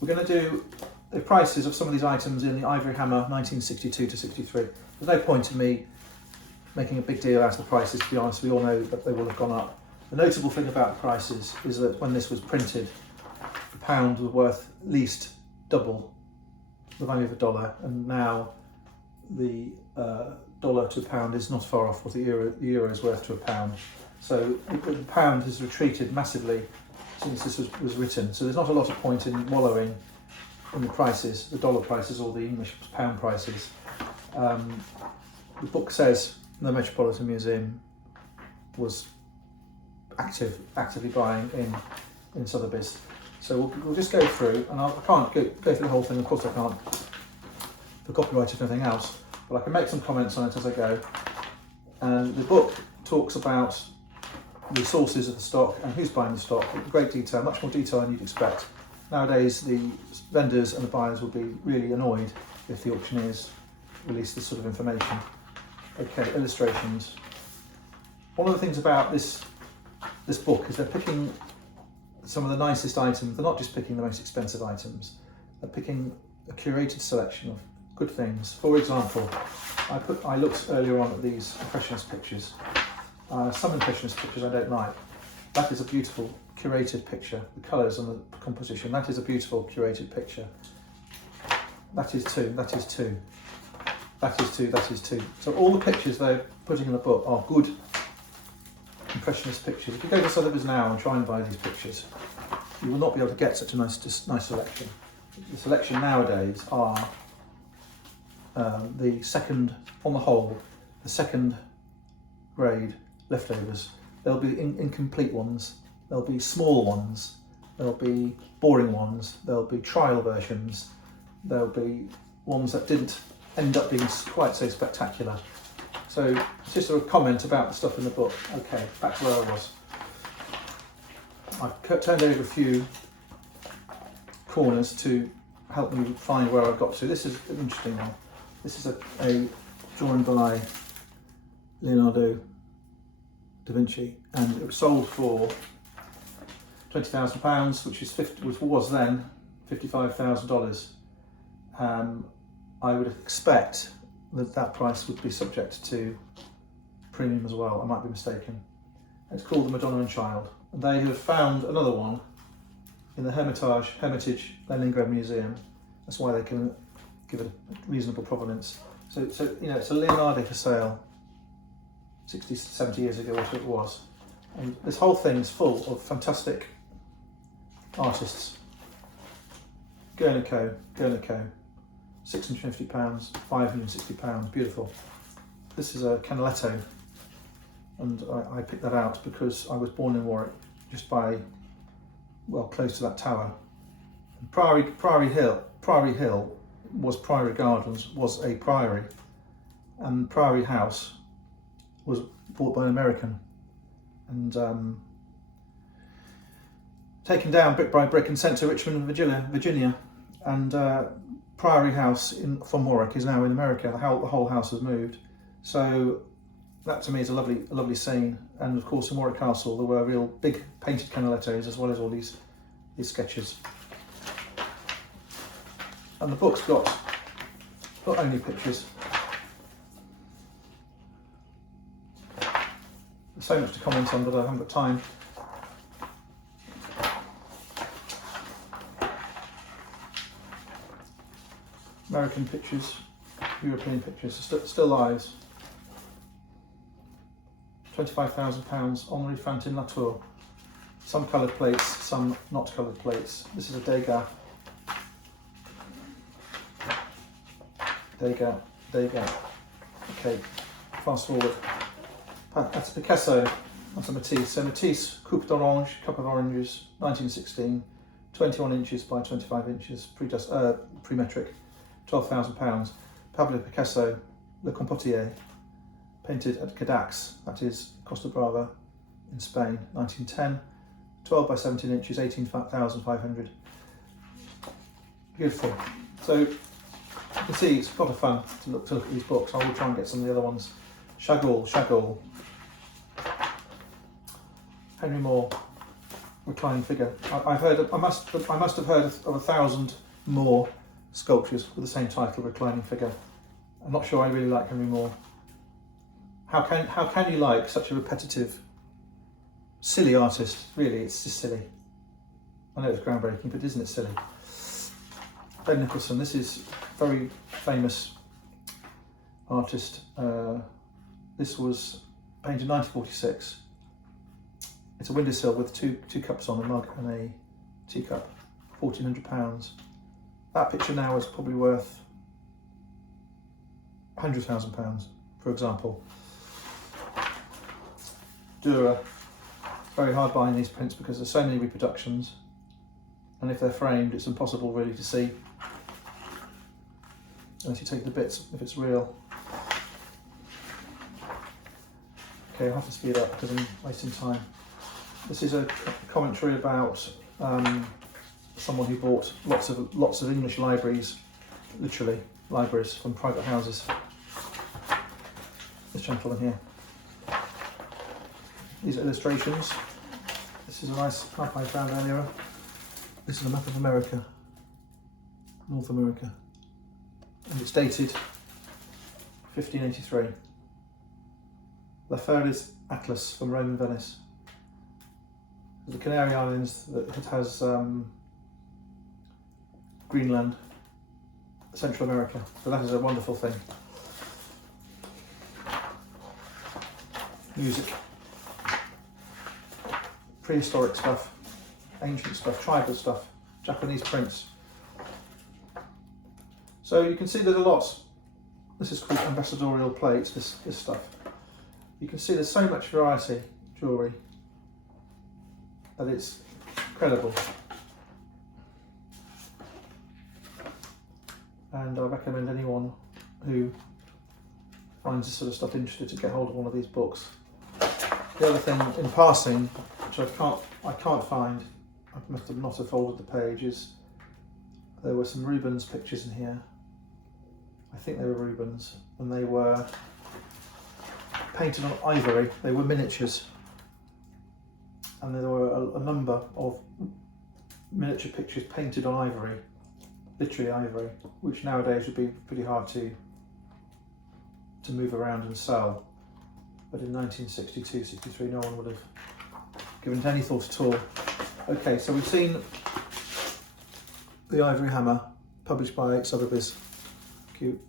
We're going to do the prices of some of these items in the Ivory Hammer 1962 to 63. There's no point in me making a big deal out of the prices, to be honest. We all know that they will have gone up. The notable thing about the prices is that when this was printed, the pound was worth at least double the value of a dollar, and now the dollar to a pound is not far off what the euro is worth to a pound. So the pound has retreated massively since this was written. So there's not a lot of point in wallowing in the prices, the dollar prices or the English pound prices. The book says the Metropolitan Museum was actively buying in Sotheby's. So we'll just go through, and I can't go through the whole thing, of course I can't, for copyright and everything else, but I can make some comments on it as I go. And the book talks about the sources of the stock and who's buying the stock in great detail, much more detail than you'd expect. Nowadays the vendors and the buyers will be really annoyed if the auctioneers release this sort of information. Okay, illustrations. One of the things about this book is they're picking some of the nicest items. They're not just picking the most expensive items, they're picking a curated selection of good things. For example, I looked earlier on at these Impressionist pictures. Some Impressionist pictures I don't like. That is a beautiful curated picture. The colours and the composition, that is a beautiful curated picture. That is two, that is two, that is two, that is two. So all the pictures they're putting in the book are good Impressionist pictures. If you go to Sotheby's now and try and buy these pictures, you will not be able to get such a nice selection. The selection nowadays are the second, on the whole, the second grade leftovers. There'll be incomplete ones, there'll be small ones, there'll be boring ones, there'll be trial versions, there'll be ones that didn't end up being quite so spectacular. So it's just a comment about the stuff in the book. Okay, back to where I was. I've turned over a few corners to help me find where I got to. This is an interesting one. This is a drawing by Leonardo da Vinci, and it was sold for £20,000, which was then $55,000. I would expect that price would be subject to premium as well. I might be mistaken. It's called the Madonna and Child. And they have found another one in the Hermitage Leningrad Museum. That's why they can give it a reasonable provenance. So you know, it's a Leonardo for sale 60, 70 years ago, what it was. And this whole thing is full of fantastic artists. Guernica, £650, £560, beautiful. This is a Canaletto, and I picked that out because I was born in Warwick, just by, well, close to that tower. And Priory Hill was Priory Gardens, was a priory, and Priory House was bought by an American and taken down brick by brick and sent to Richmond, Virginia, and Priory House from Warwick is now in America. The whole house has moved. So that to me is a lovely scene. And of course in Warwick Castle there were real big painted Canalettos as well as all these sketches. And the book's got not only pictures. There's so much to comment on, but I haven't got time. American pictures, European pictures, still lives. £25,000, Henri Fantin Latour. Some coloured plates, some not coloured plates. This is a Degas. Okay, fast forward. That's Picasso, that's a Matisse. So Matisse, Coupe d'Orange, Cup of Oranges, 1916, 21 inches by 25 inches, pre-metric, £12,000. Pablo Picasso, Le Compotier, painted at Cadax, that is Costa Brava in Spain, 1910, 12 by 17 inches, 18,500. Beautiful. So you can see it's a lot of fun to look at these books. I will try and get some of the other ones. Chagall, Henry Moore, reclining figure. I must have heard of 1,000 more sculptures with the same title, reclining figure. I'm not sure I really like Henry Moore. How can you like such a repetitive, silly artist? Really, it's just silly. I know it's groundbreaking, but isn't it silly? Ben Nicholson, this is a very famous artist. This was painted in 1946. It's a windowsill with two cups on, a mug and a teacup, £1,400. That picture now is probably worth £100,000, for example. Dürer, very hard buying these prints because there's so many reproductions, and if they're framed, it's impossible really to see unless you take the bits if it's real. Okay, I'll have to speed up because I'm wasting time. This is a commentary about someone who bought lots of English libraries, literally libraries from private houses. This gentleman here. These are illustrations. This is a nice map I found earlier. This is a map of America, North America, and it's dated 1583. La Ferris Atlas from Rome and Venice. The Canary Islands, that it has Greenland, Central America. So that is a wonderful thing. Music. Prehistoric stuff, ancient stuff, tribal stuff, Japanese prints. So you can see there's a lot. This is called ambassadorial plates, this stuff. You can see there's so much variety, jewellery, that it's incredible. And I recommend anyone who finds this sort of stuff interested to get hold of one of these books. The other thing in passing, which I can't find, I must have not have folded the page, is there were some Rubens pictures in here. I think they were Rubens, and they were painted on ivory. They were miniatures, and there were a number of miniature pictures painted on ivory, literally ivory, which nowadays would be pretty hard to move around and sell. But in 1962-63, no one would have given it any thought at all. Okay, so we've seen the Ivory Hammer, published by Sothebyys. Cute.